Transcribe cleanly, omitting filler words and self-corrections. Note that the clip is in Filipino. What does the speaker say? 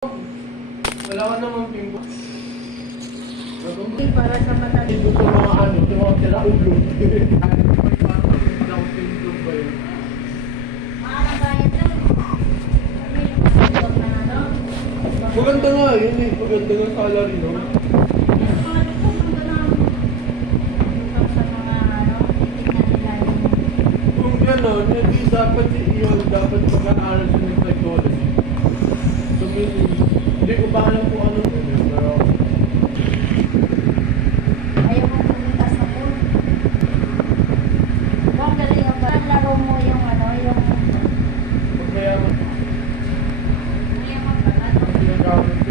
Wala ka naman pinggo. Para sa mata. Dito sa mga ano, sa mga tira-ulo. May parang pinggo ba yun? Maalang bayad lang. Maganda nga yun eh. Maganda nga salary no? Kung gano'n, hindi dapat si Iyon dapat mag-aaral siya ng psychology. So, hindi ko pa alam kung ano yun eh. Pero, Ayaw mo pumunta sa pool. Huwag galing ang parang laro mo yung ano, yung pag mayaman, mayaman ka na. ang ginagamit ko